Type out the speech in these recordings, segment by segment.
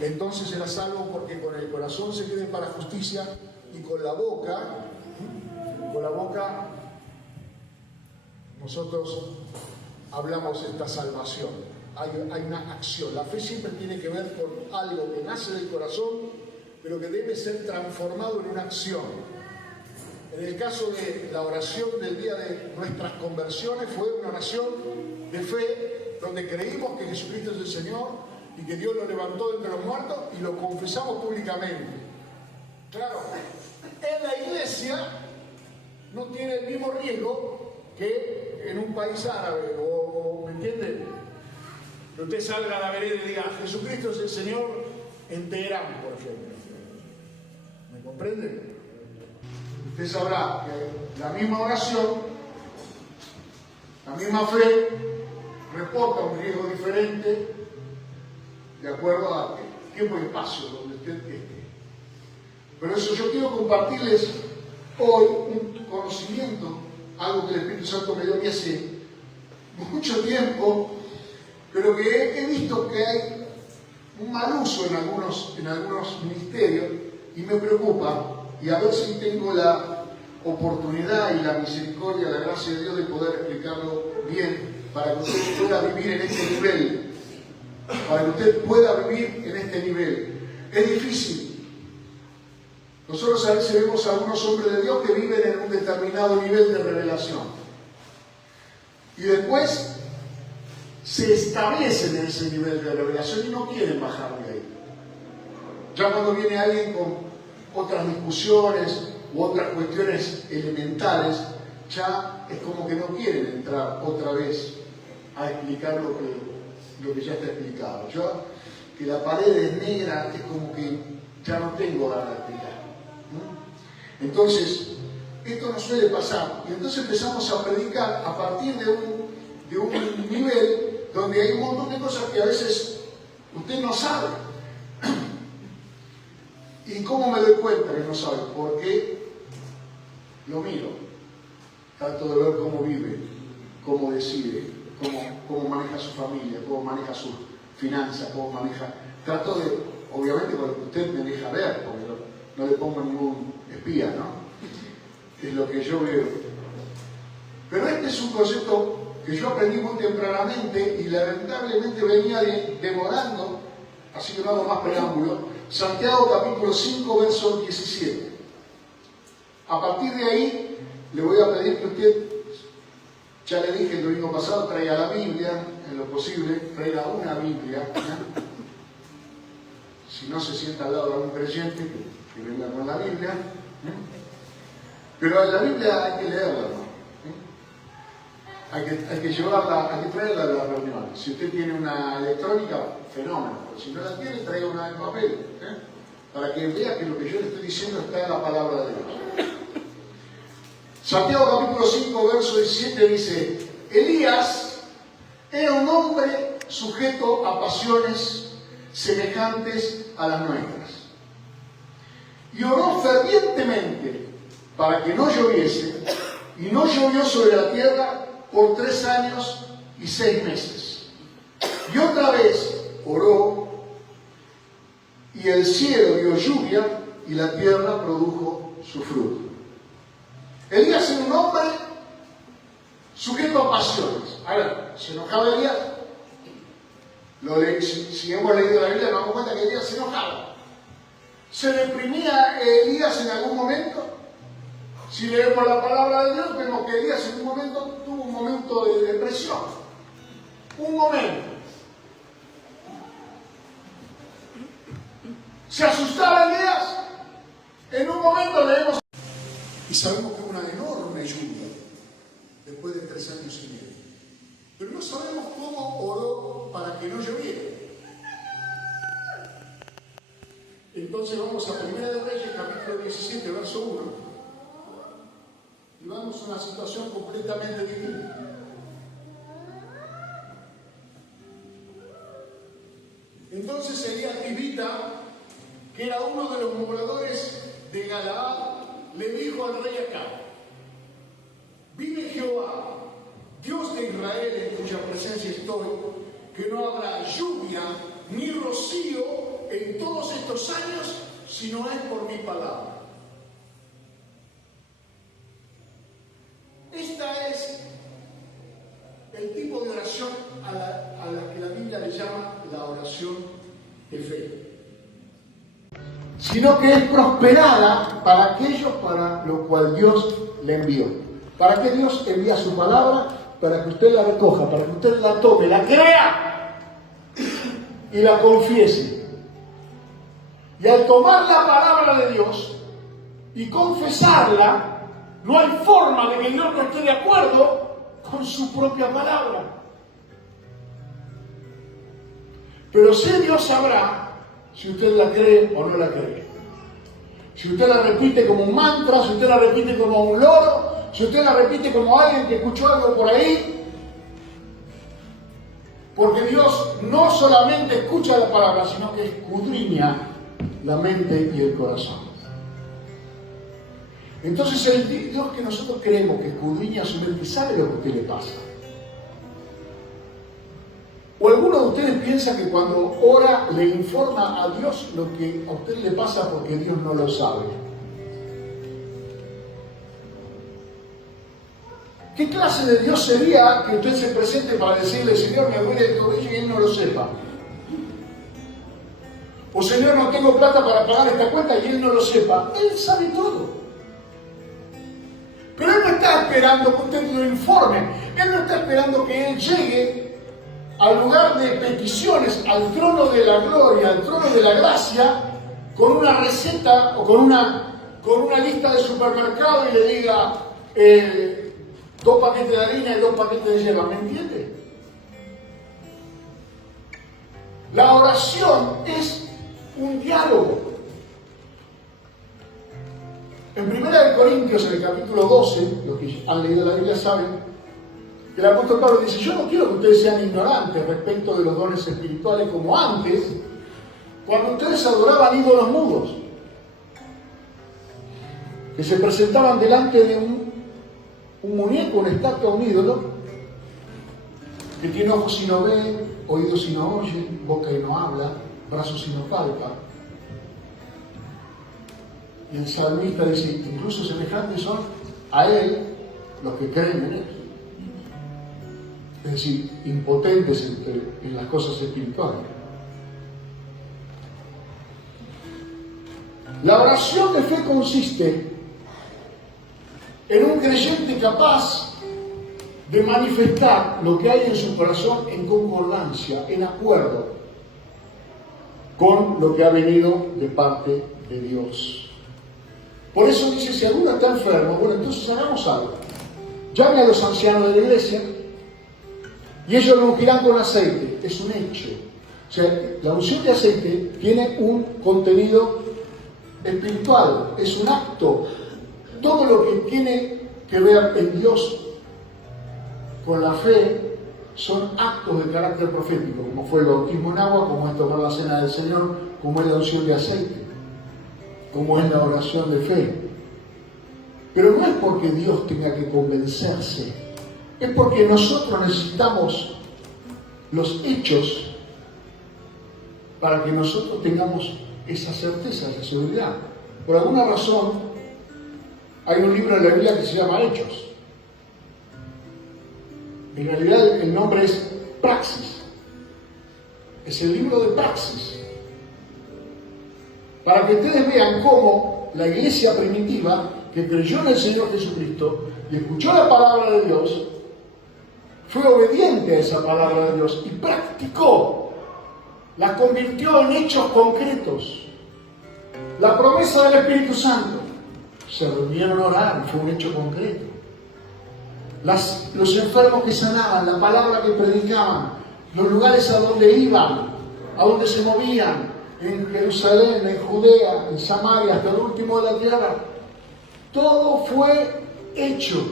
entonces será salvo, porque con el corazón se cree para justicia y con la boca nosotros hablamos de esta salvación. Hay una acción. La fe siempre tiene que ver con algo que nace del corazón, pero que debe ser transformado en una acción. En el caso de la oración del día de nuestras conversiones, fue una oración de fe, donde creímos que Jesucristo es el Señor y que Dios lo levantó de entre los muertos y lo confesamos públicamente. Claro, en la iglesia no tiene el mismo riesgo que en un país árabe, ¿me entienden? Que usted salga a la vereda y diga, Jesucristo es el Señor en Teherán, por ejemplo. ¿Me comprenden? Usted sabrá que la misma oración, la misma fe, reporta un riesgo diferente de acuerdo a tiempo y espacio donde usted esté. Pero eso yo quiero compartirles hoy un conocimiento, algo que el Espíritu Santo me dio a mí hace mucho tiempo, pero que he visto que hay un mal uso en algunos ministerios y me preocupa, y a ver si tengo la oportunidad y la misericordia, la gracia de Dios de poder explicarlo bien, para que usted pueda vivir en este nivel, para que usted pueda vivir en este nivel. Es difícil. Nosotros a veces vemos a algunos hombres de Dios que viven en un determinado nivel de revelación y después se establecen en ese nivel de revelación y no quieren bajar de ahí. Ya cuando viene alguien con otras discusiones u otras cuestiones elementales, ya es como que no quieren entrar otra vez a explicar lo que ya está explicado. Yo, que la pared es negra, es como que ya no tengo ganas de explicar. Entonces, esto nos suele pasar, y entonces empezamos a predicar a partir de un nivel donde hay un montón de cosas que a veces usted no sabe. ¿Y cómo me doy cuenta que no sabe? Porque lo miro, trato de ver cómo vive, cómo decide, cómo maneja su familia, cómo maneja sus finanzas, cómo maneja... Trato de, obviamente con lo que usted me deja ver, porque no le pongo ningún espía, ¿no? Es lo que yo veo. Pero este es un concepto que yo aprendí muy tempranamente y lamentablemente venía demorando, así que no hago más preámbulo. Santiago capítulo 5, verso 17. A partir de ahí, le voy a pedir que usted, ya le dije el domingo pasado, traiga la Biblia, en lo posible, traiga una Biblia, ¿eh? Si no se sienta al lado de algún creyente, que venga con la Biblia, ¿eh? Pero la Biblia hay que leerla, ¿no? Hay que llevarla, hay que traerla a la reunión. Si usted tiene una electrónica, fenómeno. Pero si no la tiene, traiga una de papel, ¿eh? Para que vea que lo que yo le estoy diciendo está en la palabra de Dios. Santiago capítulo 5, verso 17 dice: Elías era un hombre sujeto a pasiones semejantes a las nuestras, y oró fervientemente para que no lloviese, y no llovió sobre la tierra por 3 años y 6 meses. Y otra vez oró, y el cielo dio lluvia, y la tierra produjo su fruto. Elías era un hombre sujeto a pasiones. A ver, ¿se enojaba Elías? Si hemos leído la Biblia nos damos cuenta que Elías se enojaba. ¿Se deprimía Elías en algún momento? Si leemos la palabra de Dios, vemos que Elías en un momento tuvo un momento de depresión. Un momento. ¿Se asustaba Elías? En un momento leemos. Y sabemos que hubo una enorme lluvia después de 3 años y medio. Pero no sabemos cómo oró para que no lloviera. Entonces vamos a 1 de Reyes, capítulo 17, verso 1. Y vamos a una situación completamente distinta. Entonces Elías Tibita, que era uno de los moradores de Galaad, le dijo al rey Acab: vive Jehová, Dios de Israel, en cuya presencia estoy, que no habrá lluvia ni rocío en estos años si no es por mi palabra? Esta es el tipo de oración a la que la Biblia le llama la oración de fe. Sino que es prosperada para aquellos para lo cual Dios le envió. ¿Para qué Dios envía su palabra? Para que usted la recoja, para que usted la tome, la crea y la confiese. Y al tomar la palabra de Dios y confesarla, no hay forma de que Dios no esté de acuerdo con su propia palabra. Pero sí Dios sabrá si usted la cree o no la cree. Si usted la repite como un mantra, si usted la repite como un loro, si usted la repite como alguien que escuchó algo por ahí. Porque Dios no solamente escucha la palabra, sino que escudriña la mente y el corazón. Entonces el Dios que nosotros creemos que escudriña su mente sabe lo que a usted le pasa. ¿O alguno de ustedes piensa que cuando ora le informa a Dios lo que a usted le pasa porque Dios no lo sabe? ¿Qué clase de Dios sería que usted se presente para decirle, Señor, me duele el tobillo y Él no lo sepa? O Señor, no tengo plata para pagar esta cuenta y Él no lo sepa. Él sabe todo. Pero Él no está esperando que usted lo informe. Él no está esperando que Él llegue al lugar de peticiones, al trono de la gloria, al trono de la gracia, con una receta o con una lista de supermercado y le diga 2 paquetes de harina y 2 paquetes de yerba. ¿Me entiende? La oración es un diálogo. En 1 Corintios, en el capítulo 12, los que han leído la Biblia saben, el apóstol Pablo dice, yo no quiero que ustedes sean ignorantes respecto de los dones espirituales como antes, cuando ustedes adoraban ídolos mudos, que se presentaban delante de un muñeco, una estatua, un ídolo, que tiene ojos y no ve, oídos y no oye, boca y no habla, brazos y no palpa. Y el salmista dice, incluso semejantes son a él los que creen en él. Es decir, impotentes en las cosas espirituales. La oración de fe consiste en un creyente capaz de manifestar lo que hay en su corazón en concordancia, en acuerdo con lo que ha venido de parte de Dios. Por eso dice, si alguno está enfermo, bueno, entonces hagamos algo. Llame a los ancianos de la iglesia y ellos lo ungirán con aceite. Es un hecho. O sea, la unción de aceite tiene un contenido espiritual, es un acto. Todo lo que tiene que ver en Dios con la fe son actos de carácter profético, como fue el bautismo en agua, como es tomar la cena del Señor, como es la unción de aceite, como es la oración de fe. Pero no es porque Dios tenga que convencerse, es porque nosotros necesitamos los hechos para que nosotros tengamos esa certeza, esa seguridad. Por alguna razón, hay un libro en la Biblia que se llama Hechos. En realidad el nombre es Praxis. Es el libro de Praxis. Para que ustedes vean cómo la iglesia primitiva, que creyó en el Señor Jesucristo y escuchó la palabra de Dios, fue obediente a esa palabra de Dios y practicó, la convirtió en hechos concretos. La promesa del Espíritu Santo, se reunieron a orar, fue un hecho concreto. Los enfermos que sanaban, la palabra que predicaban, los lugares a donde iban, a donde se movían, en Jerusalén, en Judea, en Samaria, hasta el último de la tierra, todo fue hecho,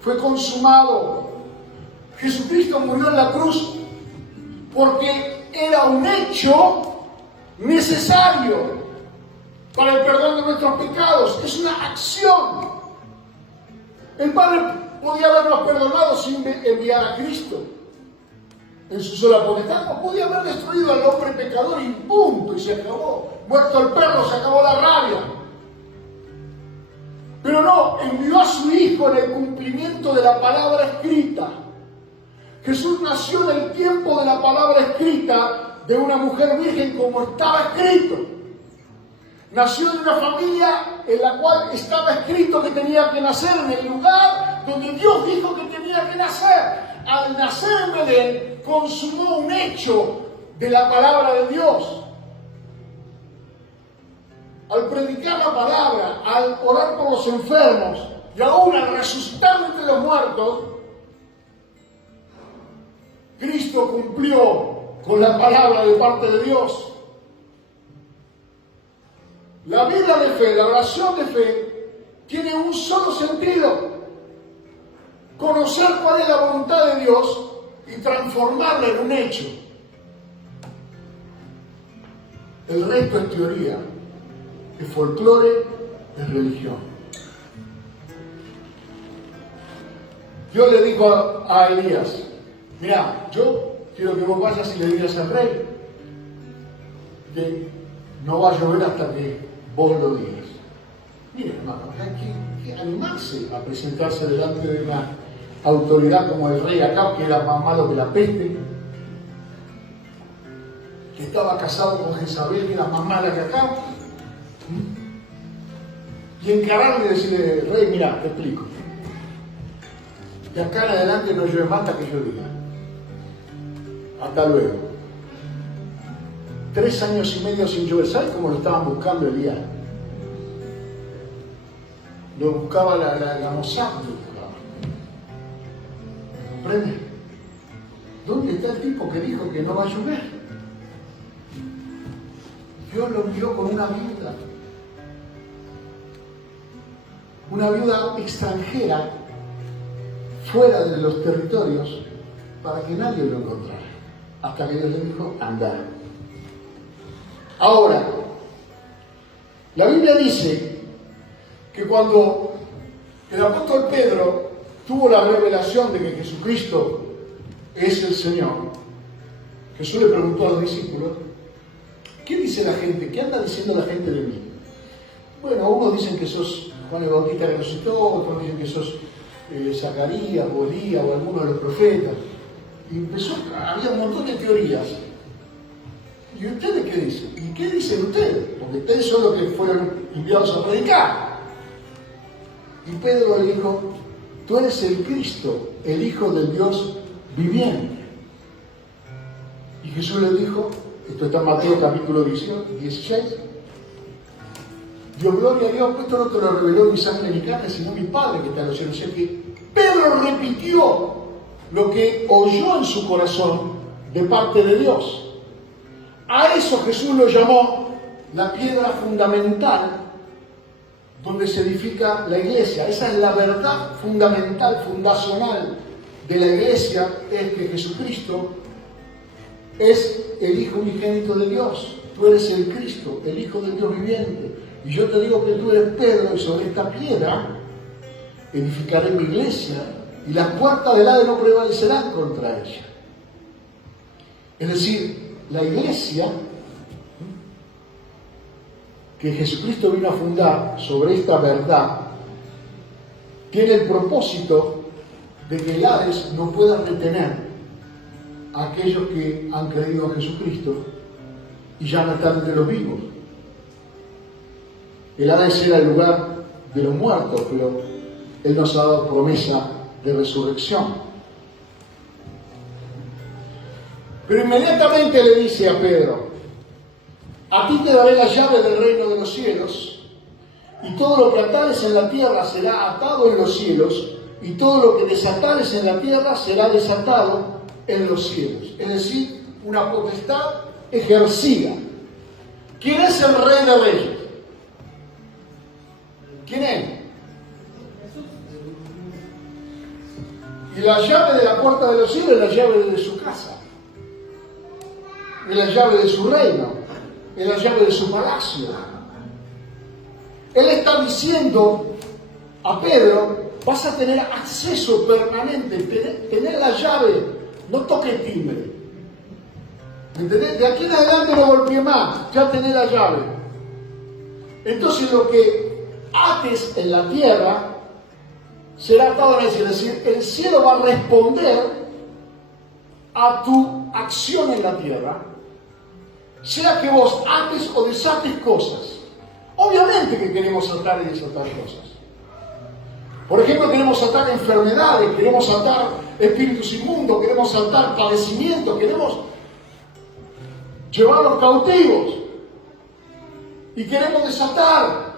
fue consumado. Jesucristo murió en la cruz porque era un hecho necesario para el perdón de nuestros pecados. Es una acción. El Padre podía habernos perdonado sin enviar a Cristo. en su sola potestad, no podía haber destruido al hombre pecador y punto, y se acabó. Muerto el perro, se acabó la rabia. Pero no, envió a su Hijo en el cumplimiento de la palabra escrita. Jesús nació en el tiempo de la palabra escrita de una mujer virgen como estaba escrito. Nació en una familia en la cual estaba escrito que tenía que nacer en el lugar donde Dios dijo que tenía que nacer. Al nacer en Belén, consumó un hecho de la palabra de Dios. Al predicar la palabra, al orar por los enfermos y aún al resucitar entre los muertos, Cristo cumplió con la palabra de parte de Dios. La vida de fe, la oración de fe, tiene un solo sentido: conocer cuál es la voluntad de Dios y transformarla en un hecho. El resto es teoría, es folclore, es religión. Dios le dijo a Elías: mira, yo quiero que vos vayas y le digas al rey que no va a llover hasta que vos lo digas. Miren, hermano, hay que animarse a presentarse delante de una autoridad como el rey Acab, que era más malo que la peste, que estaba casado con Jezabel, que era más mala que Acab, y encararle y decirle: rey, mira, te explico, de acá en adelante no llueve más hasta que yo diga. Hasta luego. 3 años y medio sin llover. ¿Sabes cómo lo estaban buscando Elías? Lo buscaba la Mossad, ¿me comprende? ¿Dónde está el tipo que dijo que no va a llover? Dios lo envió con una viuda extranjera fuera de los territorios para que nadie lo encontrara, hasta que Dios le dijo: andá. Ahora, la Biblia dice que cuando el apóstol Pedro tuvo la revelación de que Jesucristo es el Señor, Jesús le preguntó a los discípulos: ¿qué dice la gente? ¿Qué anda diciendo la gente de mí? Bueno, unos dicen que sos Juan el Bautista que resucitó, otros dicen que sos Zacarías o Elías o alguno de los profetas. Y había un montón de teorías. ¿Y ustedes qué dicen? ¿Y qué dicen ustedes? Porque ustedes son los que fueron enviados a predicar. Y Pedro le dijo: tú eres el Cristo, el Hijo del Dios viviente. Y Jesús le dijo, esto está en Mateo capítulo 16, dio gloria a Dios, pues esto no te lo reveló mi sangre ni carne, sino mi Padre que está en los cielos. O sea que Pedro repitió lo que oyó en su corazón de parte de Dios. A eso Jesús lo llamó la piedra fundamental donde se edifica la iglesia. Esa es la verdad fundamental, fundacional de la iglesia, es que Jesucristo es el Hijo unigénito de Dios. Tú eres el Cristo, el Hijo del Dios viviente. Y yo te digo que tú eres Pedro, y sobre esta piedra edificaré mi iglesia, y las puertas del Hades no prevalecerán contra ella. Es decir, la iglesia que Jesucristo vino a fundar sobre esta verdad tiene el propósito de que el Hades no pueda retener a aquellos que han creído en Jesucristo y ya no están entre los vivos. El Hades era el lugar de los muertos, pero Él nos ha dado promesa de resurrección. Pero inmediatamente le dice a Pedro: a ti te daré la llave del reino de los cielos, y todo lo que atares en la tierra será atado en los cielos, y todo lo que desatares en la tierra será desatado en los cielos. Es decir, una potestad ejercida. ¿Quién es el Rey de Reyes? ¿Quién es? Y la llave de la puerta de los cielos es la llave de su casa, es la llave de su reino, es la llave de su palacio. Él está diciendo a Pedro: vas a tener acceso permanente, tener la llave, no toque timbre, ¿Me entendés? De aquí en adelante no golpeé más, ya tenés la llave. Entonces lo que ates en la tierra será atado en el cielo. Es decir, el cielo va a responder a tu acción en la tierra, sea que vos ates o desates cosas. Obviamente que queremos atar y desatar cosas. Por ejemplo, queremos atar enfermedades, queremos atar espíritus inmundos, queremos atar padecimientos, queremos llevarlos cautivos. Y queremos desatar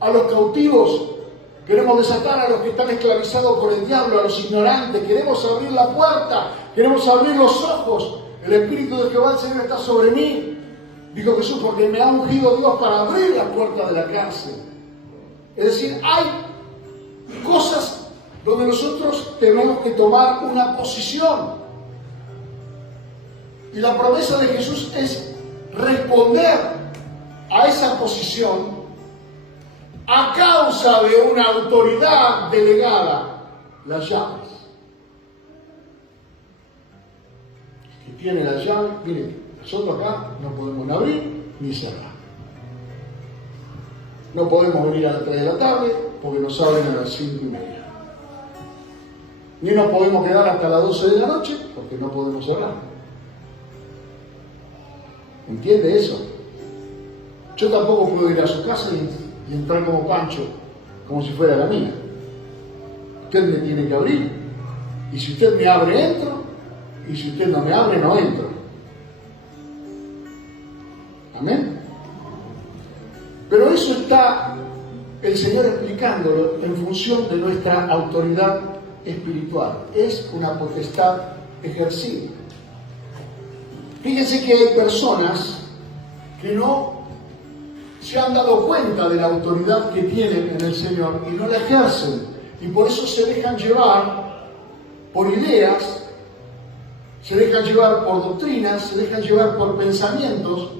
a los cautivos, queremos desatar a los que están esclavizados por el diablo, a los ignorantes, queremos abrir la puerta, queremos abrir los ojos. El Espíritu de Jehová el Señor está sobre mí, dijo Jesús, porque me ha ungido Dios para abrir la puerta de la cárcel. Es decir, hay cosas donde nosotros tenemos que tomar una posición. Y la promesa de Jesús es responder a esa posición a causa de una autoridad delegada, las llaves. El que tiene las llaves, miren, nosotros acá no podemos ni abrir ni cerrar. No podemos venir a las 3 de la tarde porque nos abren a las 5:30. Ni nos podemos quedar hasta las 12 de la noche porque no podemos cerrar. ¿Entiende eso? Yo tampoco puedo ir a su casa y entrar como Pancho, como si fuera la mía. Usted me tiene que abrir. Y si usted me abre, entro. Y si usted no me abre, no entro. Amén. Pero eso está el Señor explicándolo en función de nuestra autoridad espiritual. Es una potestad ejercida. Fíjense que hay personas que no se han dado cuenta de la autoridad que tienen en el Señor y no la ejercen. Y por eso se dejan llevar por ideas, se dejan llevar por doctrinas, se dejan llevar por pensamientos,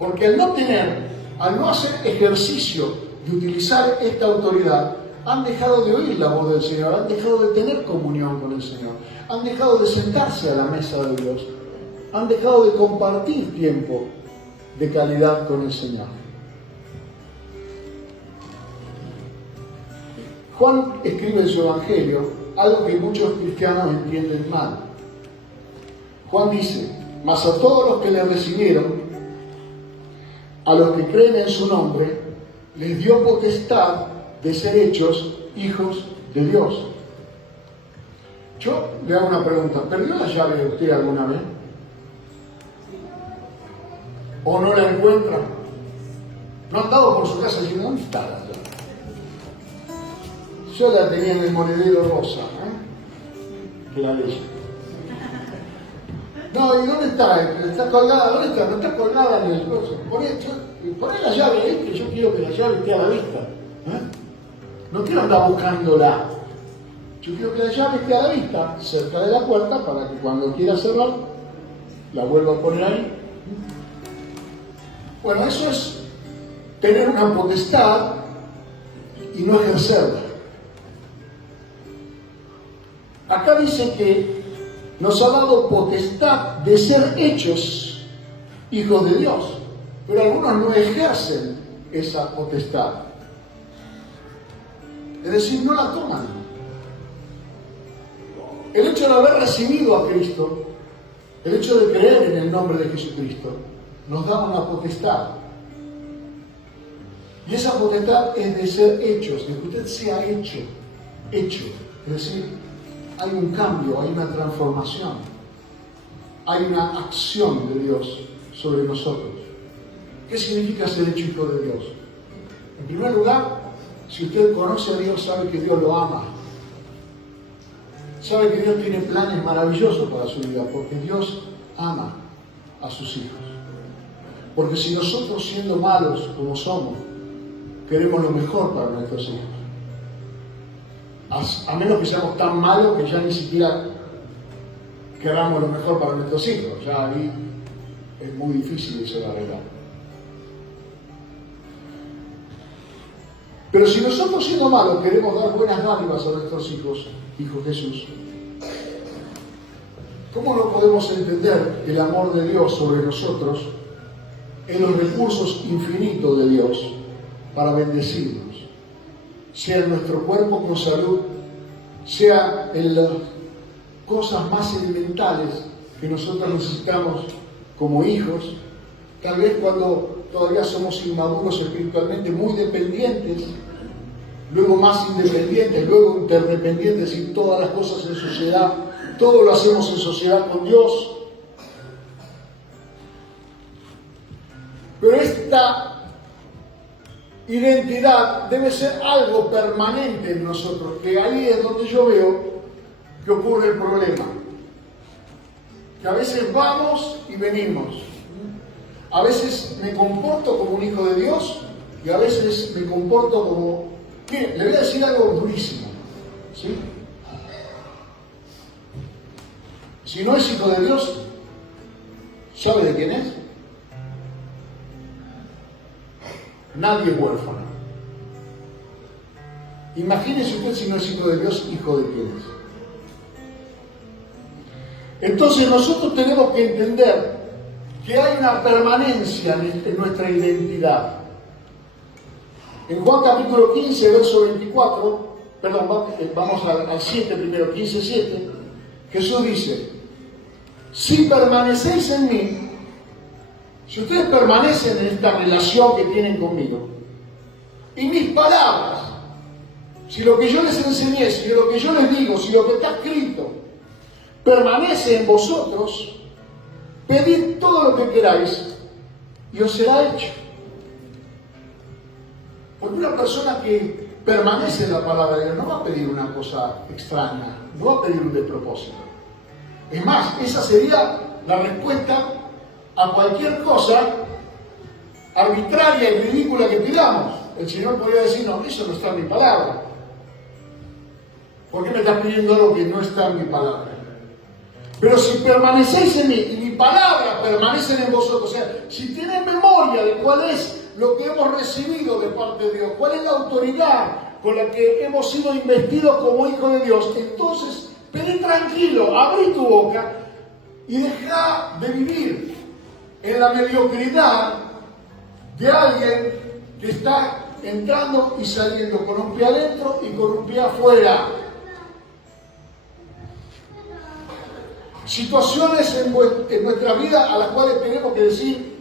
porque al no hacer ejercicio de utilizar esta autoridad, han dejado de oír la voz del Señor, han dejado de tener comunión con el Señor, han dejado de sentarse a la mesa de Dios, han dejado de compartir tiempo de calidad con el Señor. Juan escribe en su Evangelio algo que muchos cristianos entienden mal. Juan dice: mas a todos los que le recibieron, a los que creen en su nombre, les dio potestad de ser hechos hijos de Dios. Yo le hago una pregunta: ¿perdió la llave de usted alguna vez? ¿O no la encuentra? ¿No ha andado por su casa diciendo dónde está la llave? Yo la tenía en el monedero rosa, que la ley. No, ¿y dónde está? ¿Está colgada? ¿Dónde está? No está colgada en el coso. Poné la llave ahí, que yo quiero que la llave esté a la vista. No quiero andar buscándola. Yo quiero que la llave esté a la vista, cerca de la puerta, para que cuando quiera cerrar, la vuelva a poner ahí. Bueno, eso es tener una potestad y no ejercerla. Acá dice que nos ha dado potestad de ser hechos hijos de Dios, pero algunos no ejercen esa potestad. Es decir, no la toman. El hecho de haber recibido a Cristo, el hecho de creer en el nombre de Jesucristo, nos da una potestad. Y esa potestad es de ser hechos, de que usted sea hecho. Es decir, hay un cambio, hay una transformación, hay una acción de Dios sobre nosotros. ¿Qué significa ser hecho hijo de Dios? En primer lugar, si usted conoce a Dios, sabe que Dios lo ama. Sabe que Dios tiene planes maravillosos para su vida, porque Dios ama a sus hijos. Porque si nosotros, siendo malos como somos, queremos lo mejor para nuestros hijos, a menos que seamos tan malos que ya ni siquiera queramos lo mejor para nuestros hijos, ya ahí es muy difícil eso de arreglar. Pero si nosotros, siendo malos, queremos dar buenas dádivas a nuestros hijos, dijo Jesús, ¿Cómo no podemos entender el amor de Dios sobre nosotros en los recursos infinitos de Dios para bendecirnos? Sea en nuestro cuerpo con salud, sea en las cosas más elementales que nosotros necesitamos como hijos, tal vez cuando todavía somos inmaduros espiritualmente, muy dependientes, luego más independientes, luego interdependientes y todas las cosas en sociedad, todo lo hacemos en sociedad con Dios. Pero esta identidad debe ser algo permanente en nosotros, que ahí es donde yo veo que ocurre el problema. Que a veces vamos y venimos. A veces me comporto como un hijo de Dios y a veces me comporto como... Mire, le voy a decir algo durísimo, ¿sí? Si no es hijo de Dios, ¿sabe de quién es? Nadie es huérfano. Imagínese usted, si no es hijo de Dios, hijo de quién es. Entonces nosotros tenemos que entender que hay una permanencia en nuestra identidad. En Juan capítulo 15, verso 24, vamos al 7 primero, 15, 7, Jesús dice: si permanecéis en mí, si ustedes permanecen en esta relación que tienen conmigo, y mis palabras, si lo que yo les enseñé, si lo que yo les digo, si lo que está escrito permanece en vosotros, pedid todo lo que queráis y os será hecho. Porque una persona que permanece en la palabra de Dios no va a pedir una cosa extraña, no va a pedir un despropósito. Es más, esa sería la respuesta a cualquier cosa arbitraria y ridícula que pidamos. El Señor podría decir: no, eso no está en mi palabra. ¿Por qué me estás pidiendo algo que no está en mi palabra? Pero si permanecéis en mí y mi palabra permanece en vosotros, o sea, si tienen memoria de cuál es lo que hemos recibido de parte de Dios, cuál es la autoridad con la que hemos sido investidos como hijos de Dios, entonces pedí tranquilo, abrí tu boca y deja de vivir en la mediocridad de alguien que está entrando y saliendo con un pie adentro y con un pie afuera. Situaciones en nuestra vida a las cuales tenemos que decir: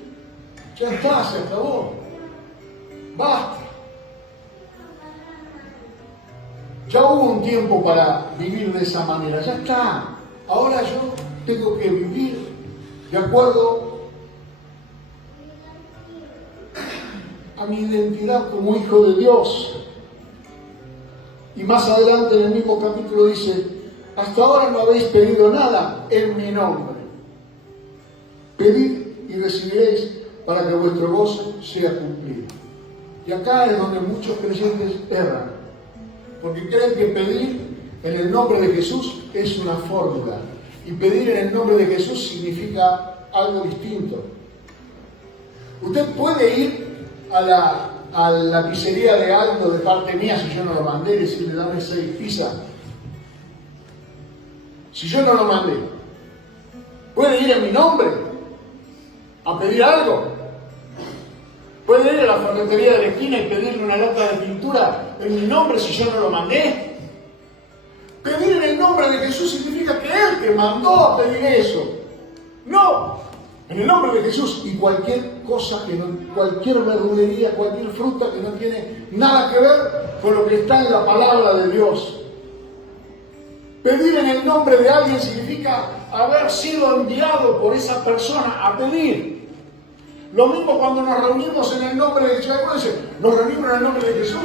ya está, se acabó, basta. Ya hubo un tiempo para vivir de esa manera, ya está. Ahora yo tengo que vivir de acuerdo a mi identidad como hijo de Dios. Y más adelante en el mismo capítulo dice: hasta ahora no habéis pedido nada en mi nombre. Pedid y recibiréis para que vuestro gozo sea cumplido. Y acá es donde muchos creyentes erran, porque creen que pedir en el nombre de Jesús es una fórmula, y pedir en el nombre de Jesús significa algo distinto. Usted puede ir a la pizzería de Aldo de parte mía, si yo no lo mandé, y decirle: dame 6 pizzas. Si yo no lo mandé, puede ir en mi nombre a pedir algo. Puede ir a la ferretería de la esquina y pedirle una lata de pintura en mi nombre si yo no lo mandé. Pedir en el nombre de Jesús significa que Él te mandó a pedir eso. No, en el nombre de Jesús. Y cualquier cosa, cualquier verdulería, cualquier fruta que no tiene nada que ver con lo que está en la palabra de Dios. Pedir en el nombre de alguien significa haber sido enviado por esa persona a pedir. Lo mismo cuando nos reunimos en el nombre de Jesús. Nos reunimos en el nombre de Jesús.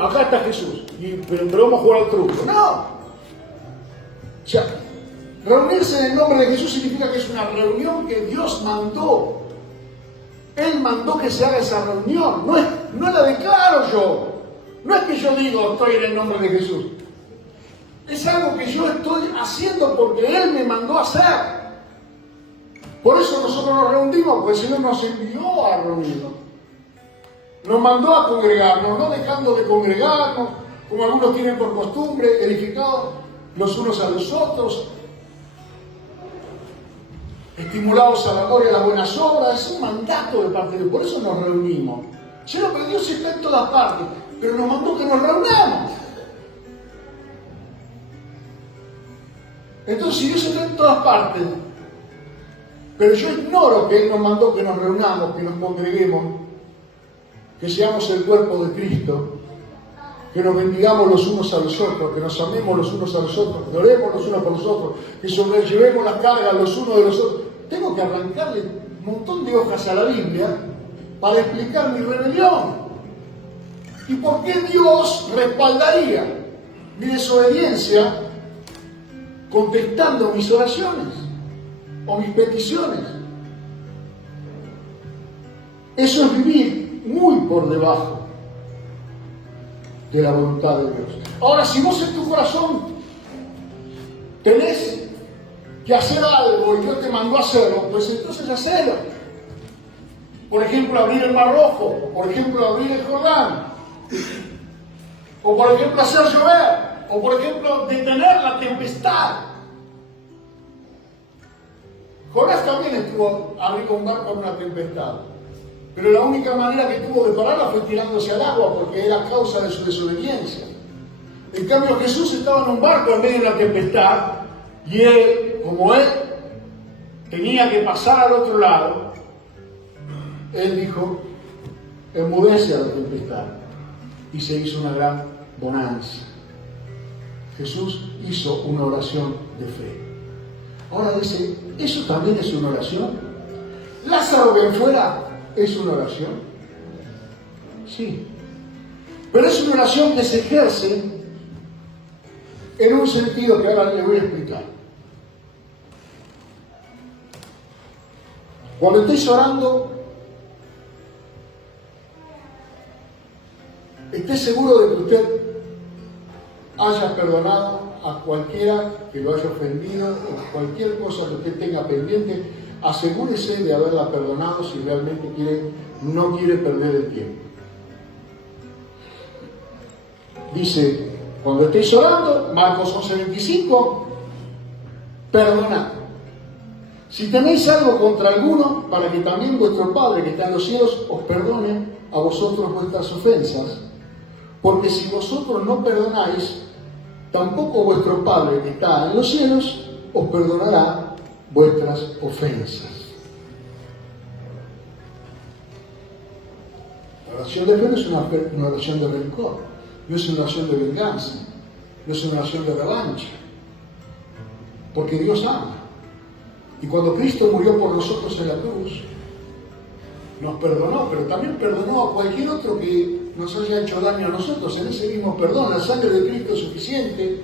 Acá está Jesús. Pero vamos a jugar al truco. No. O sea, reunirse en el nombre de Jesús significa que es una reunión que Dios mandó. Él mandó que se haga esa reunión. No la declaro yo. No es que yo digo: estoy en el nombre de Jesús. Es algo que yo estoy haciendo porque Él me mandó a hacer. Por eso nosotros nos reunimos, porque el Señor nos envió a reunirnos. Nos mandó a congregarnos, no dejando de congregarnos, como algunos tienen por costumbre, edificados los unos a los otros. estimulados al amor y a las buenas obras. Es un mandato de parte de Dios, por eso nos reunimos. Pero Dios está en todas partes, pero nos mandó que nos reunamos. Entonces, si Dios está en todas partes, pero yo ignoro que Él nos mandó que nos reunamos, que nos congreguemos, que seamos el cuerpo de Cristo, que nos bendigamos los unos a los otros, que nos amemos los unos a los otros, que oremos los unos por los otros, que sobrellevemos las cargas los unos de los otros. Tengo que arrancarle un montón de hojas a la Biblia para explicar mi rebelión. ¿Y por qué Dios respaldaría mi desobediencia contestando mis oraciones o mis peticiones? Eso es vivir muy por debajo de la voluntad de Dios. Ahora, si vos en tu corazón tenés que hacer algo y Dios te mandó a hacerlo, pues entonces hacelo. Por ejemplo, abrir el Mar Rojo, o por ejemplo, abrir el Jordán, o por ejemplo, hacer llover, o por ejemplo, detener la tempestad. Jonás también estuvo abriendo un barco en una tempestad, pero la única manera que tuvo de pararla fue tirándose al agua, porque era causa de su desobediencia. En cambio, Jesús estaba en un barco en medio de la tempestad, y él, como él tenía que pasar al otro lado, él dijo: enmudece a la tempestad, y se hizo una gran bonanza. Jesús hizo una oración de fe. Ahora dice, ¿eso también es una oración? ¿Lázaro ven fuera es una oración? Sí. Pero es una oración que se ejerce en un sentido que ahora les voy a explicar. Cuando estéis orando, esté seguro de que usted haya perdonado a cualquiera que lo haya ofendido, o cualquier cosa que usted tenga pendiente. Asegúrese de haberla perdonado si realmente no quiere perder el tiempo. Dice, cuando estéis orando, Marcos 11:25, perdonad. Si tenéis algo contra alguno, para que también vuestro Padre que está en los cielos os perdone a vosotros vuestras ofensas. Porque si vosotros no perdonáis, tampoco vuestro Padre que está en los cielos os perdonará vuestras ofensas. La oración de fe no es una oración de rencor, no es una oración de venganza, no es una oración de revancha, porque Dios ama. Y cuando Cristo murió por nosotros en la cruz, nos perdonó, pero también perdonó a cualquier otro que nos haya hecho daño a nosotros. En ese mismo perdón, la sangre de Cristo es suficiente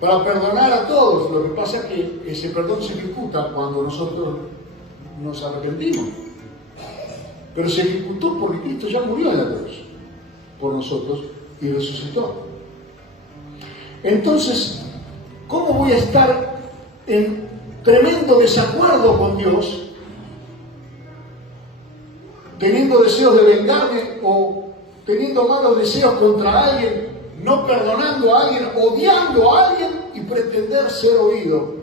para perdonar a todos. Lo que pasa es que ese perdón se ejecuta cuando nosotros nos arrepentimos. Pero se ejecutó porque Cristo ya murió en la cruz por nosotros y resucitó. Entonces, ¿cómo voy a estar en tremendo desacuerdo con Dios, teniendo deseos de vengarme o teniendo malos deseos contra alguien, no perdonando a alguien, odiando a alguien y pretender ser oído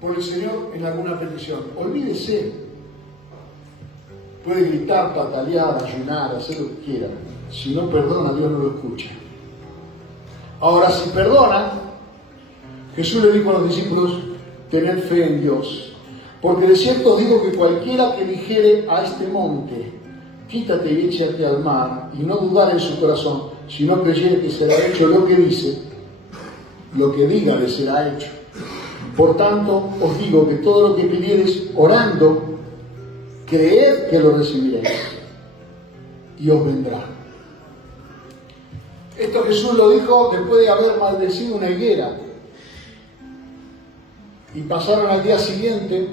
por el Señor en alguna petición? Olvídese. Puede gritar, patalear, ayunar, hacer lo que quiera. Si no perdona, Dios no lo escucha. Ahora, si perdona, Jesús le dijo a los discípulos: tened fe en Dios, porque de cierto os digo que cualquiera que dijere a este monte, quítate y échate al mar, y no dudar en su corazón, sino creyere que será hecho lo que dice, lo que diga le será hecho. Por tanto, os digo que todo lo que pidiereis orando, creed que lo recibiréis, y os vendrá. Esto Jesús lo dijo después de haber maldecido una higuera. Y pasaron al día siguiente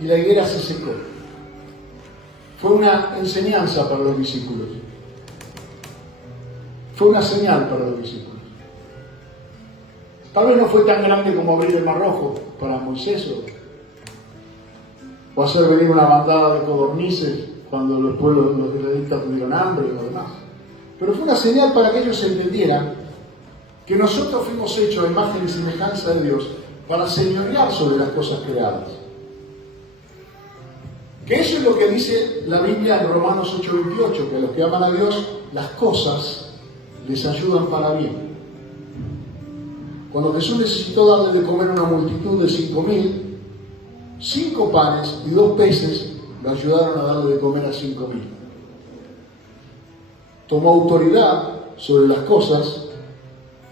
y la higuera se secó. Fue una enseñanza para los discípulos. Fue una señal para los discípulos. Tal vez no fue tan grande como abrir el Mar Rojo para Moisés o hacer venir una bandada de codornices cuando los pueblos, los israelitas tuvieron hambre y lo demás. Pero fue una señal para que ellos entendieran que nosotros fuimos hechos a imagen y semejanza de Dios para señorear sobre las cosas creadas. Que eso es lo que dice la Biblia en Romanos 8:28, que a los que aman a Dios, las cosas les ayudan para bien. Cuando Jesús necesitó darle de comer a una multitud de 5.000, 5 panes y 2 peces lo ayudaron a darle de comer a 5.000. Tomó autoridad sobre las cosas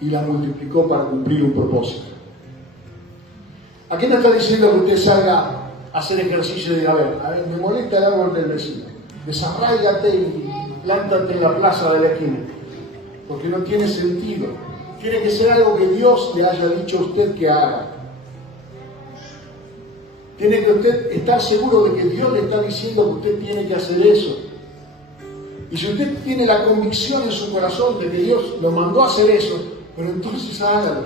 y las multiplicó para cumplir un propósito. ¿A qué me está diciendo que usted salga a hacer ejercicio y diga, a ver, me molesta el árbol del vecino, desarráigate y plántate en la plaza de la esquina? Porque no tiene sentido. Tiene que ser algo que Dios le haya dicho a usted que haga. Tiene que usted estar seguro de que Dios le está diciendo que usted tiene que hacer eso. Y si usted tiene la convicción en su corazón de que Dios lo mandó a hacer eso, pero entonces hágalo.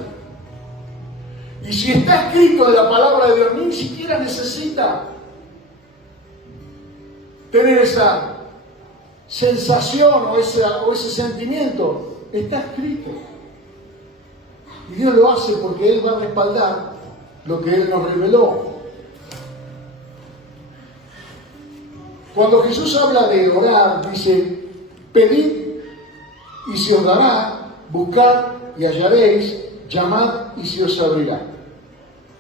Y si está escrito en la palabra de Dios, ni siquiera necesita tener esa sensación o ese sentimiento. Está escrito. Y Dios lo hace porque Él va a respaldar lo que Él nos reveló. Cuando Jesús habla de orar, dice, pedid y se os dará, buscad y hallaréis, llamad y se os abrirá.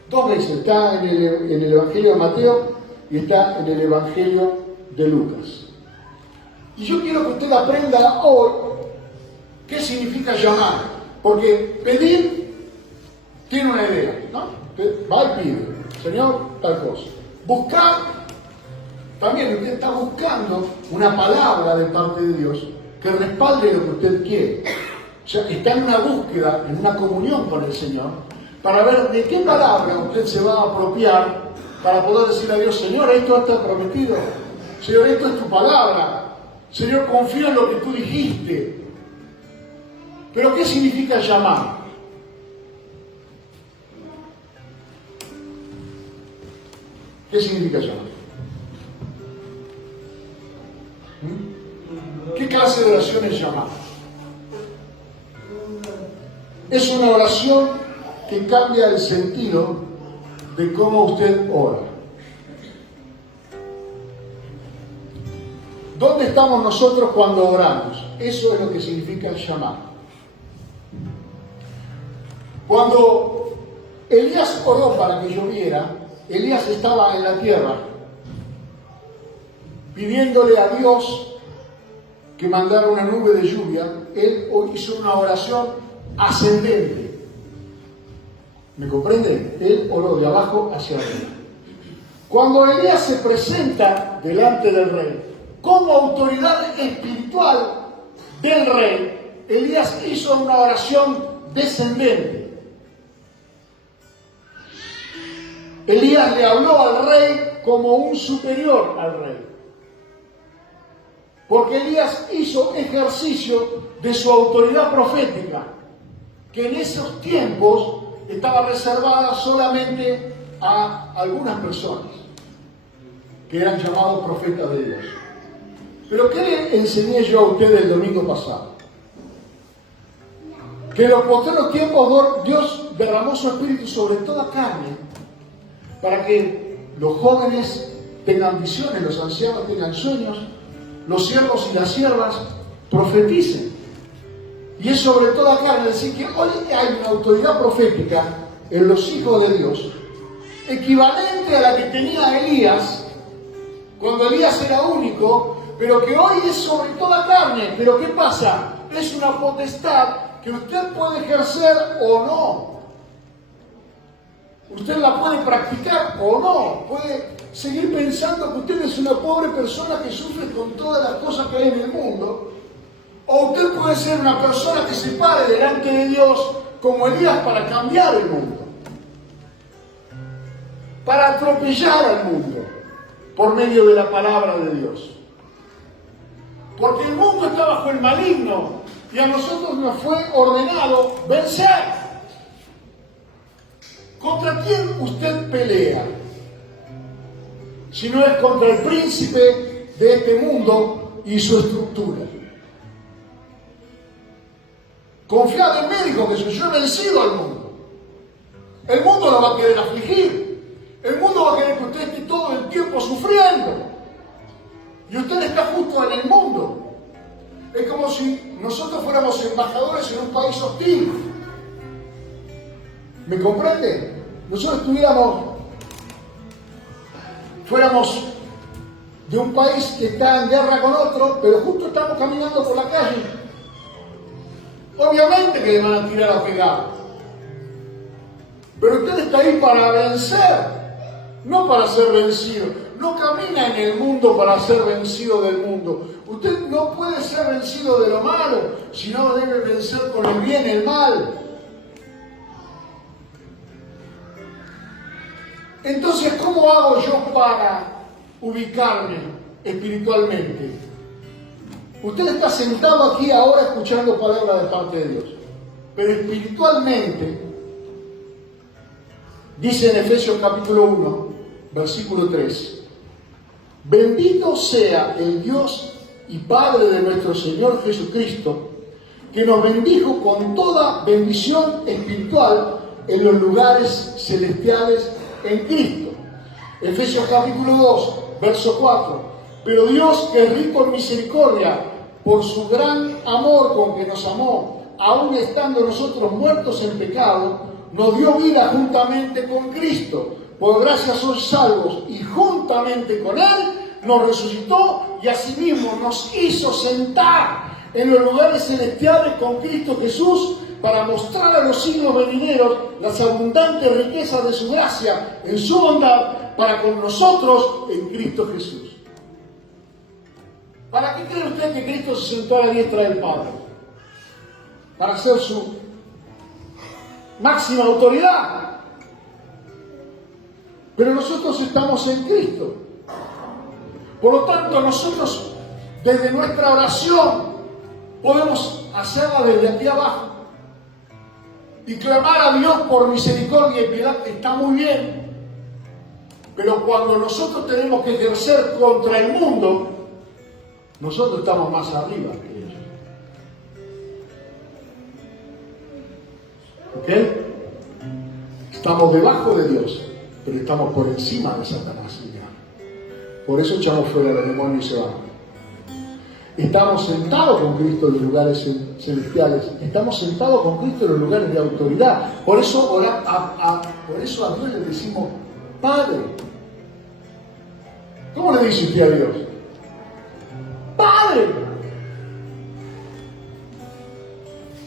2 veces, está en el Evangelio de Mateo y está en el Evangelio de Lucas. Y yo quiero que usted aprenda hoy qué significa llamar. Porque pedir tiene una idea, ¿no? Va y pide, Señor, tal cosa. Buscar, también usted está buscando una palabra de parte de Dios que respalde lo que usted quiere. O sea, está en una búsqueda, en una comunión con el Señor, para ver de qué palabra usted se va a apropiar para poder decir a Dios, Señor, esto está prometido. Señor, esto es tu palabra. Señor, confío en lo que tú dijiste. Pero ¿qué significa llamar? ¿Qué significa llamar? ¿Qué clase de oración es llamar? Es una oración que cambia el sentido de cómo usted ora. ¿Dónde estamos nosotros cuando oramos? Eso es lo que significa llamar. Cuando Elías oró para que lloviera, Elías estaba en la tierra pidiéndole a Dios que mandara una nube de lluvia. Él hizo una oración ascendente. ¿Me comprende? Él oró de abajo hacia arriba. Cuando Elías se presenta delante del rey, como autoridad espiritual del rey, Elías hizo una oración descendente. Elías le habló al rey como un superior al rey. Porque Elías hizo ejercicio de su autoridad profética, que en esos tiempos estaba reservada solamente a algunas personas, que eran llamados profetas de Dios. Pero ¿qué le enseñé yo a ustedes el domingo pasado? Que en los posteriores tiempos Dios derramó su espíritu sobre toda carne, para que los jóvenes tengan visiones, los ancianos tengan sueños, los siervos y las siervas profeticen. Y es sobre toda carne, es decir, que hoy hay una autoridad profética en los hijos de Dios, equivalente a la que tenía Elías, cuando Elías era único, pero que hoy es sobre toda carne. Pero ¿qué pasa? Es una potestad que usted puede ejercer o no. Usted la puede practicar o no. Puede seguir pensando que usted es una pobre persona que sufre con todas las cosas que hay en el mundo. O usted puede ser una persona que se pare delante de Dios como Elías para cambiar el mundo. Para atropellar al mundo por medio de la palabra de Dios. Porque el mundo está bajo el maligno y a nosotros nos fue ordenado vencer. ¿Contra quién usted pelea? Si no es contra el príncipe de este mundo y su estructura. Confiad en mí, dijo Jesús, yo he vencido al mundo. El mundo lo va a querer afligir. El mundo va a querer que usted esté todo el tiempo sufriendo. Y usted está justo en el mundo. Es como si nosotros fuéramos embajadores en un país hostil. ¿Me comprende? Nosotros fuéramos de un país que está en guerra con otro, pero justo estamos caminando por la calle. Obviamente que le van a tirar a pegar. Pero usted está ahí para vencer, no para ser vencido. No camina en el mundo para ser vencido del mundo. Usted no puede ser vencido de lo malo, sino debe vencer con el bien el mal. Entonces, ¿cómo hago yo para ubicarme espiritualmente? Usted está sentado aquí ahora escuchando palabras de parte de Dios, pero espiritualmente, dice en Efesios capítulo 1, versículo 3, bendito sea el Dios y Padre de nuestro Señor Jesucristo, que nos bendijo con toda bendición espiritual en los lugares celestiales en Cristo. Efesios capítulo 2, verso 4. Pero Dios, que es rico en misericordia, por su gran amor con que nos amó, aun estando nosotros muertos en pecado, nos dio vida juntamente con Cristo. Por gracia sois salvos, y juntamente con Él nos resucitó y asimismo nos hizo sentar en los lugares celestiales con Cristo Jesús, para mostrar a los siglos venideros las abundantes riquezas de su gracia en su bondad para con nosotros en Cristo Jesús. ¿Para qué cree usted que Cristo se sentó a la diestra del Padre? Para ser su máxima autoridad. Pero nosotros estamos en Cristo. Por lo tanto, nosotros desde nuestra oración podemos hacerla desde aquí abajo y clamar a Dios por misericordia y piedad. Está muy bien, pero cuando nosotros tenemos que ejercer contra el mundo, nosotros estamos más arriba que ellos. ¿Ok? Estamos debajo de Dios, pero estamos por encima de Satanás. Por eso echamos fuera los demonios y se van. Estamos sentados con Cristo en los lugares celestiales. Estamos sentados con Cristo en los lugares de autoridad. Por eso a Dios le decimos Padre. ¿Cómo le dice usted a Dios? Padre.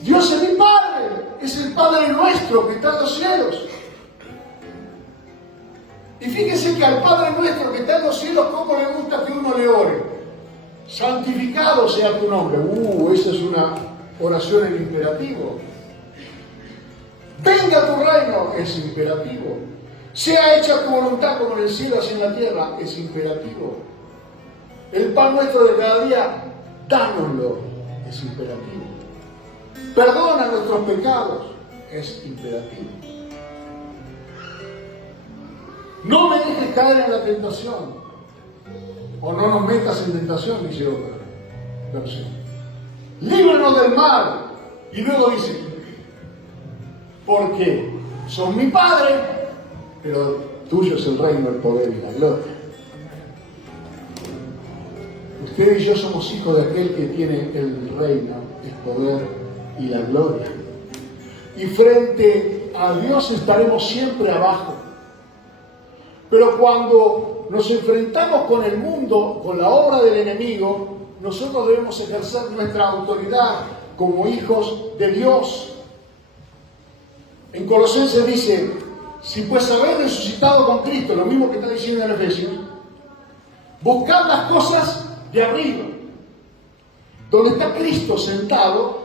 Dios es mi Padre. Es el Padre nuestro que está en los cielos. Y fíjese que al Padre nuestro que está en los cielos, ¿cómo le gusta que uno le ore? Santificado sea tu nombre. Esa es una oración en imperativo. Venga tu reino, es imperativo. Sea hecha tu voluntad como en el cielo, así en la tierra, es imperativo. El pan nuestro de cada día, dánoslo, es imperativo. Perdona nuestros pecados, es imperativo. No me dejes caer en la tentación. O no nos metas en tentación, dice otra versión. Líbranos del mal. Y luego dice, porque son mi Padre, pero tuyo es el reino, el poder y la gloria. Usted y yo somos hijos de aquel que tiene el reino, el poder y la gloria. Y frente a Dios estaremos siempre abajo. Pero cuando nos enfrentamos con el mundo, con la obra del enemigo, nosotros debemos ejercer nuestra autoridad como hijos de Dios. En Colosenses dice, si pues habéis resucitado con Cristo, lo mismo que está diciendo en Efesios, buscad las cosas de arriba, donde está Cristo sentado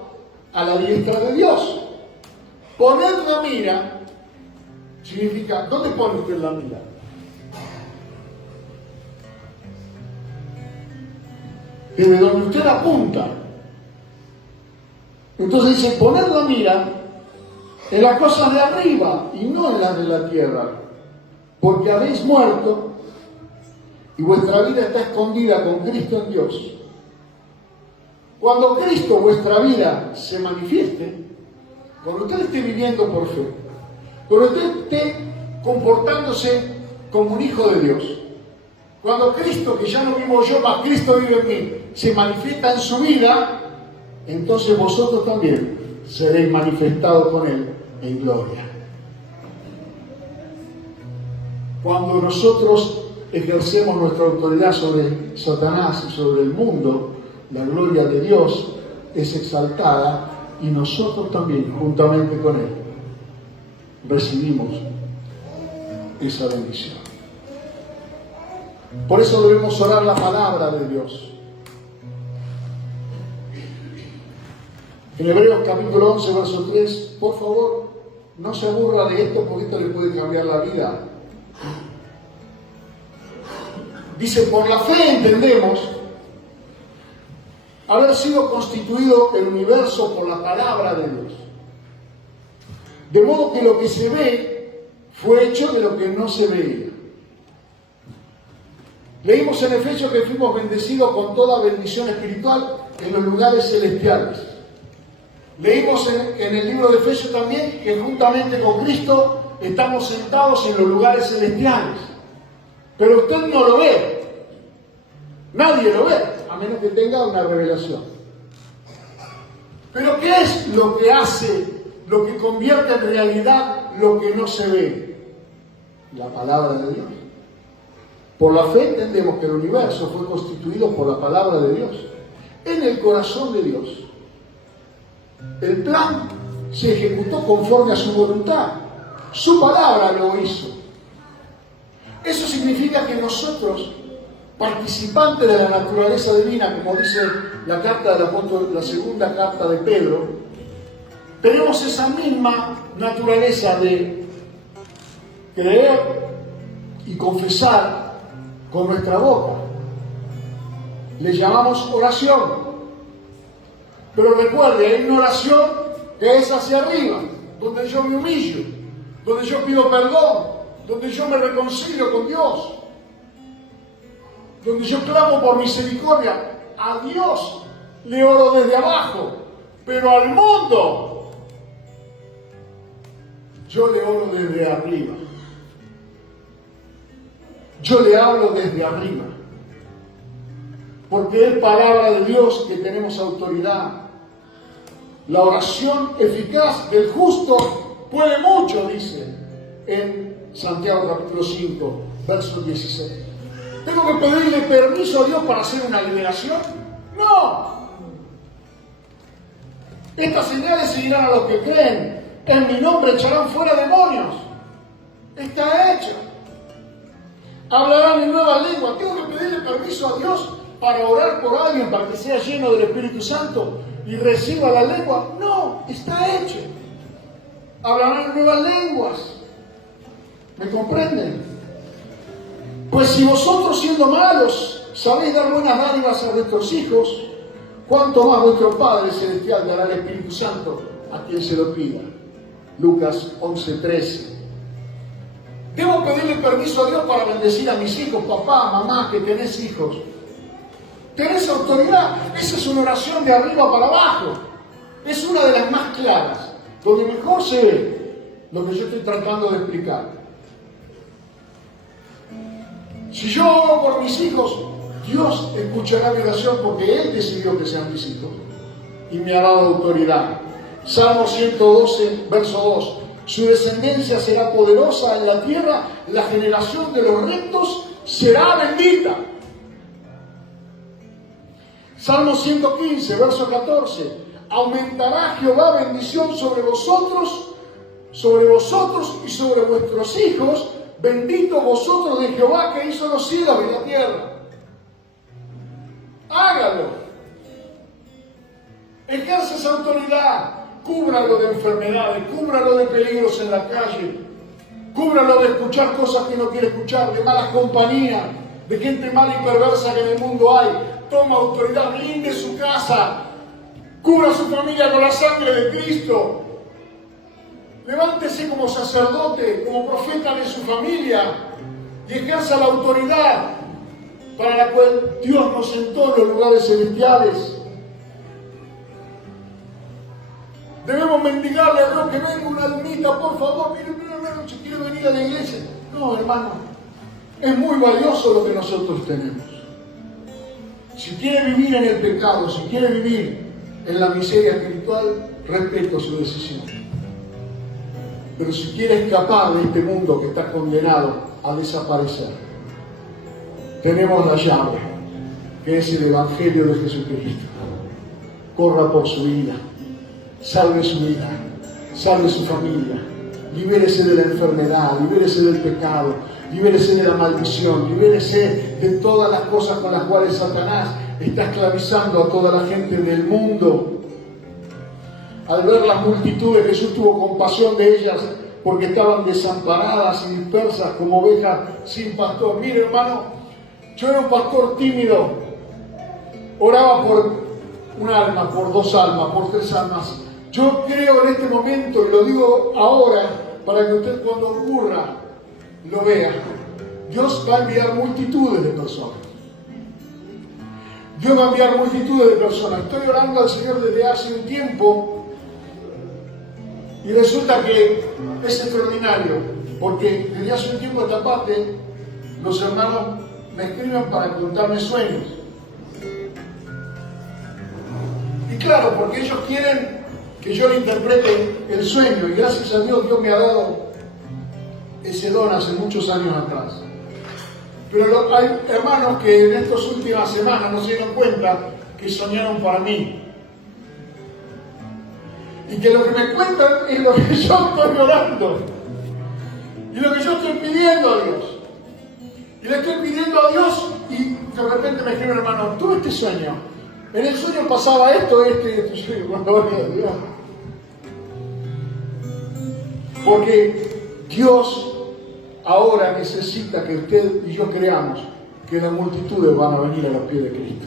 a la diestra de Dios. Poned la mira, significa, ¿dónde pone usted la mira? Desde donde usted apunta. Entonces dice, poned la mira en las cosas de arriba y no en las de la tierra, porque habéis muerto y vuestra vida está escondida con Cristo en Dios. Cuando Cristo, vuestra vida, se manifieste, cuando usted esté viviendo por fe, cuando usted esté comportándose como un hijo de Dios, Cuando Cristo, que ya no vivo yo, mas Cristo vive en mí, se manifiesta en su vida, entonces vosotros también seréis manifestados con Él en gloria. Cuando nosotros ejercemos nuestra autoridad sobre Satanás y sobre el mundo, la gloria de Dios es exaltada y nosotros también, juntamente con Él, recibimos esa bendición. Por eso debemos orar la palabra de Dios. En Hebreos capítulo 11, verso 3, por favor, no se aburra de esto porque esto le puede cambiar la vida. Dice, por la fe entendemos haber sido constituido el universo por la palabra de Dios. De modo que lo que se ve fue hecho de lo que no se veía. Leímos en Efesios que fuimos bendecidos con toda bendición espiritual en los lugares celestiales. Leímos en el libro de Efesios también que juntamente con Cristo estamos sentados en los lugares celestiales. Pero usted no lo ve. Nadie lo ve, a menos que tenga una revelación. Pero ¿qué es lo que hace, lo que convierte en realidad lo que no se ve? La palabra de Dios. Por la fe entendemos que el universo fue constituido por la palabra de Dios, en el corazón de Dios. El plan se ejecutó conforme a su voluntad. Su palabra lo hizo. Eso significa que nosotros, participantes de la naturaleza divina, como dice la carta del apóstol, la segunda carta de Pedro, tenemos esa misma naturaleza de creer y confesar con nuestra boca. Le llamamos oración. Pero recuerde, hay una oración que es hacia arriba, donde yo me humillo, donde yo pido perdón, donde yo me reconcilio con Dios, donde yo clamo por misericordia. A Dios le oro desde abajo, pero al mundo yo le oro desde arriba. Yo le hablo desde arriba, porque es palabra de Dios que tenemos autoridad. La oración eficaz del justo puede mucho, dice en Santiago capítulo 5, verso 16. ¿Tengo que pedirle permiso a Dios para hacer una liberación? No. Estas señales seguirán a los que creen. En mi nombre echarán fuera demonios. Está hecho. Hablarán en nuevas lenguas. ¿Tengo que pedirle permiso a Dios para orar por alguien para que sea lleno del Espíritu Santo y reciba la lengua? No, está hecho. Hablarán en nuevas lenguas. ¿Me comprenden? Pues si vosotros, siendo malos, sabéis dar buenas dádivas a vuestros hijos, cuánto más vuestro Padre Celestial dará el Espíritu Santo a quien se lo pida. Lucas 11:13. ¿Debo pedirle permiso a Dios para bendecir a mis hijos? Papá, mamá, que tenés hijos. ¿Tenés autoridad? Esa es una oración de arriba para abajo. Es una de las más claras, donde mejor se ve lo que yo estoy tratando de explicar. Si yo oro por mis hijos, Dios escuchará mi oración porque Él decidió que sean mis hijos y me ha dado autoridad. Salmo 112, verso 2. Su descendencia será poderosa en la tierra, la generación de los rectos será bendita. Salmo 115, verso 14. Aumentará Jehová bendición sobre vosotros y sobre vuestros hijos. Bendito vosotros de Jehová que hizo los cielos y la tierra. Hágalo. Ejerce esa autoridad. Cúbralo de enfermedades, cúbralo de peligros en la calle, cúbralo de escuchar cosas que no quiere escuchar, de malas compañías, de gente mala y perversa que en el mundo hay. Toma autoridad, blinde su casa, cubra a su familia con la sangre de Cristo. Levántese como sacerdote, como profeta de su familia y ejerza la autoridad para la cual Dios nos sentó en los lugares celestiales. Debemos mendigarle a Dios que venga una almita, por favor. Mire, hermano, si quiero venir a la iglesia. No, hermano. Es muy valioso lo que nosotros tenemos. Si quiere vivir en el pecado, si quiere vivir en la miseria espiritual, respeto su decisión. Pero si quiere escapar de este mundo que está condenado a desaparecer, tenemos la llave, que es el Evangelio de Jesucristo. Corra por su vida, salve su vida, salve su familia, libérese de la enfermedad, libérese del pecado, libérese de la maldición, libérese de todas las cosas con las cuales Satanás está esclavizando a toda la gente del mundo. Al ver las multitudes, Jesús tuvo compasión de ellas porque estaban desamparadas y dispersas como ovejas sin pastor. Mire, hermano, yo era un pastor tímido, oraba por un alma, por 2 almas, por 3 almas. Yo creo en este momento, y lo digo ahora, para que usted cuando ocurra lo vea, Dios va a enviar multitudes de personas. Dios va a enviar multitudes de personas. Estoy orando al Señor desde hace un tiempo y resulta que es extraordinario, porque desde hace un tiempo a esta parte los hermanos me escriben para contarme sueños. Y claro, porque ellos quieren que yo le interprete el sueño, y gracias a Dios, Dios me ha dado ese don hace muchos años atrás. Pero hay hermanos que en estas últimas semanas no se dieron cuenta que soñaron para mí. Y que lo que me cuentan es lo que yo estoy orando. Y lo que yo estoy pidiendo a Dios. Y le estoy pidiendo a Dios y de repente me escribe un hermano, tuve este sueño. En el sueño pasaba esto y esto. Yo digo, gloria a Dios. Porque Dios ahora necesita que usted y yo creamos que las multitudes van a venir a los pies de Cristo.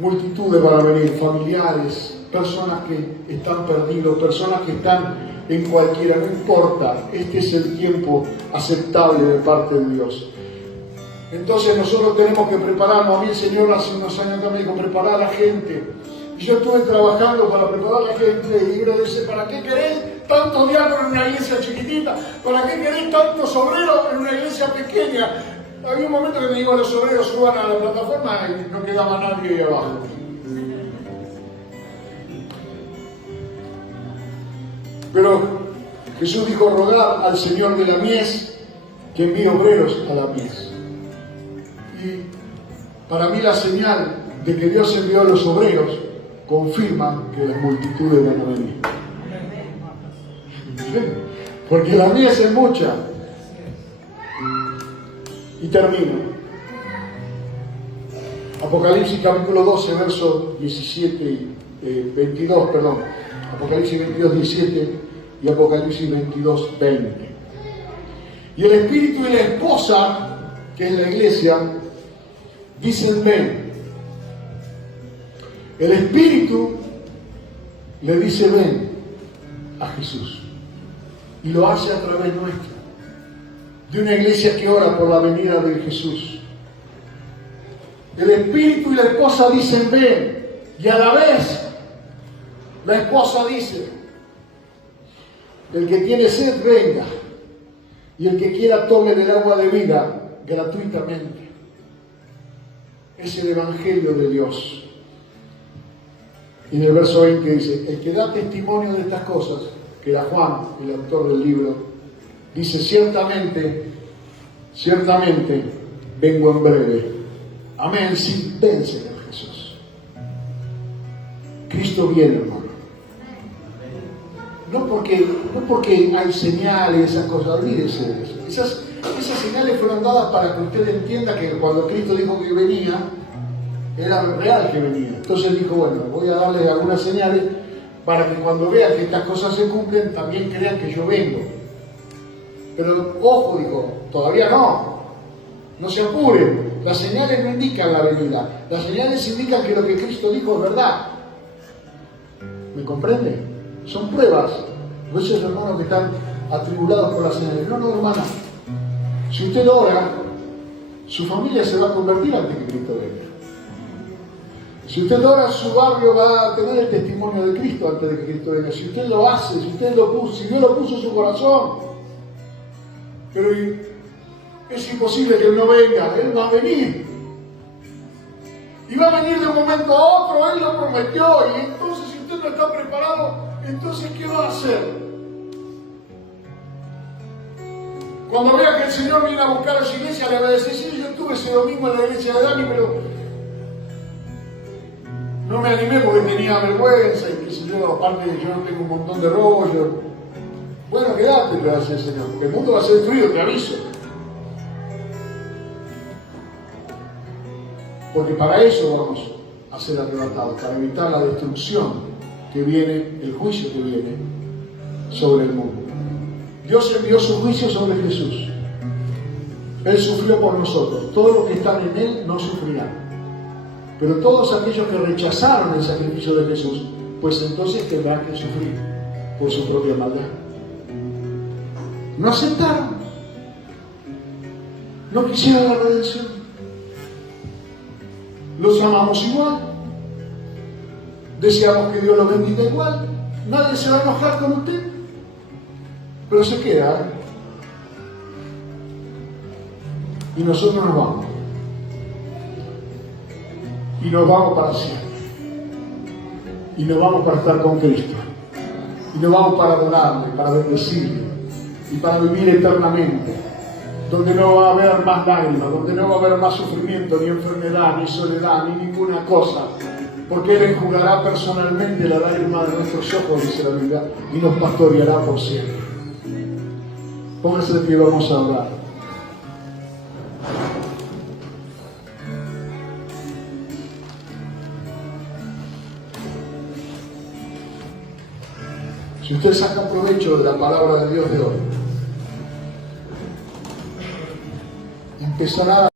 Multitudes van a venir, familiares, personas que están perdidos, personas que están en cualquiera, no importa. Este es el tiempo aceptable de parte de Dios. Entonces nosotros tenemos que prepararnos. A mí el Señor hace unos años también dijo, preparar a la gente. Y yo estuve trabajando para preparar a la gente y uno dice, ¿para qué querés tantos diáconos en una iglesia chiquitita? ¿Para qué querés tantos obreros en una iglesia pequeña? Había un momento que me digo, los obreros suban a la plataforma y no quedaba nadie ahí abajo. Pero Jesús dijo, rogad al Señor de la mies que envíe obreros a la mies. Y para mí la señal de que Dios envió a los obreros confirma que las multitudes van a venir. Porque la mies es mucha. Y termino. Apocalipsis capítulo 12, verso 17 y 22, perdón. Apocalipsis 22, 17 y Apocalipsis 22, 20. Y el Espíritu y la esposa, que es la iglesia, dicen ven. El Espíritu le dice ven a Jesús. Y lo hace a través nuestra. De una iglesia que ora por la venida de Jesús. El Espíritu y la esposa dicen ven. Y a la vez la esposa dice, el que tiene sed venga. Y el que quiera tome del agua de vida gratuitamente. Es el Evangelio de Dios. Y en el verso 20 dice, el que da testimonio de estas cosas, que era Juan, el autor del libro, dice, ciertamente, vengo en breve. Amén, sí, ven, Señor Jesús. Cristo viene, hermano. No porque hay señales, esas cosas, olvídese de eso. Esas señales fueron dadas para que usted entienda que cuando Cristo dijo que venía, era real que venía. Entonces dijo, bueno, voy a darle algunas señales para que cuando vean que estas cosas se cumplen, también crean que yo vengo. Pero ojo, dijo, todavía no se apuren. Las señales no indican la venida. Las señales indican que lo que Cristo dijo es verdad. ¿Me comprende? Son pruebas. No esos hermanos que están atribulados por las señales. No, hermana. Si usted ora, su familia se va a convertir antes que Cristo venga. Si usted ora, su barrio va a tener el testimonio de Cristo antes de que Cristo venga. Si usted lo hace, si Dios lo puso en su corazón. Pero Es imposible que Él no venga, Él va a venir. Y va a venir de un momento a otro, Él lo prometió. Y entonces, si usted no está preparado, entonces, ¿qué va a hacer? Cuando vea que el Señor viene a buscar a su iglesia, le va a decir: sí, yo estuve ese domingo en la iglesia de Dani, pero no me animé porque tenía vergüenza y qué sé yo, aparte yo no tengo un montón de rollo. Bueno, quédate, le va a decir el Señor, porque el mundo va a ser destruido, te aviso. Porque para eso vamos a ser arrebatados, para evitar la destrucción que viene, el juicio que viene sobre el mundo. Dios envió su juicio sobre Jesús. Él sufrió por nosotros. Todos los que están en Él no sufrirán. Pero todos aquellos que rechazaron el sacrificio de Jesús, pues entonces tendrán que sufrir por su propia maldad. No aceptaron. No quisieron la redención. Los amamos igual. Deseamos que Dios los bendiga igual. Nadie se va a enojar con usted. Pero se queda. Y nosotros nos vamos. Y nos vamos para siempre. Y nos vamos para estar con Cristo. Y nos vamos para adorarle, para bendecirle. Y para vivir eternamente. Donde no va a haber más lágrimas, donde no va a haber más sufrimiento, ni enfermedad, ni soledad, ni ninguna cosa. Porque Él enjugará personalmente la lágrima de nuestros ojos, dice la Biblia, y nos pastoreará por siempre. Póngase de pie, vamos a orar. Si usted saca provecho de la palabra de Dios de hoy, empezará